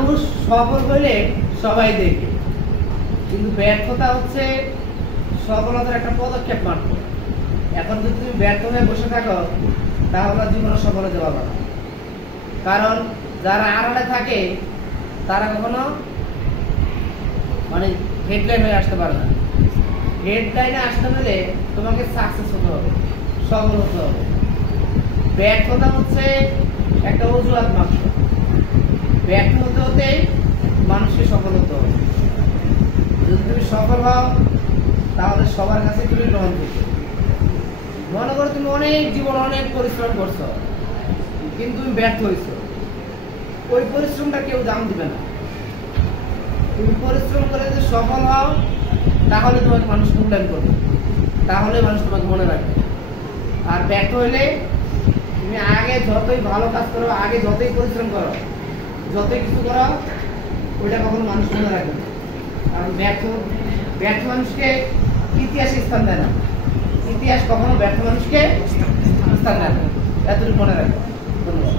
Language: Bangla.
মানুষ সফল হলে সবাই দেখে, কিন্তু ব্যর্থতা হচ্ছে সফলতার একটা পদক্ষেপ মাত্র। এখন যদি তুমি ব্যর্থ হয়ে বসে থাকো তাহলে জীবনে সফল হতে পারবে না। কারণ যারা আড়ালে থাকে তারা কখনো মানে হেডলাইন হয়ে আসতে পারে না। হেডলাইনে আসতে হলে তোমাকে সাকসেস হতে হবে, সফল হতে হবে। ব্যর্থতা হচ্ছে একটা অজুহাত মাত্র। ব্যর্থ হতে হতে মানুষকে সফল হতে হবে। যদি তুমি সফল হও তাহলে সবার কাছে তুমি গ্রহণ করছো। মনে করো তুমি অনেক জীবন অনেক পরিশ্রম করছো, কিন্তু তুমি ব্যর্থ হয়েছো, ওই পরিশ্রমটা কেউ দাম দিবে না। তুমি পরিশ্রম করে যদি সফল হও তাহলে তোমাকে মানুষ মূল্যায়ন করবে, তাহলে মানুষ তোমাকে মনে রাখবে। আর ব্যর্থ হইলে তুমি আগে যতই ভালো কাজ করো, আগে যতই পরিশ্রম করো, যতই কিছু করো, ওইটা কখনো মানুষ মনে রাখবে না। কারণ ব্যর্থ মানুষকে ইতিহাসে স্থান দেয় না। ইতিহাস কখনো ব্যর্থ মানুষকে স্থান দেয় না। এতটুকু মনে রাখবে। ধন্যবাদ।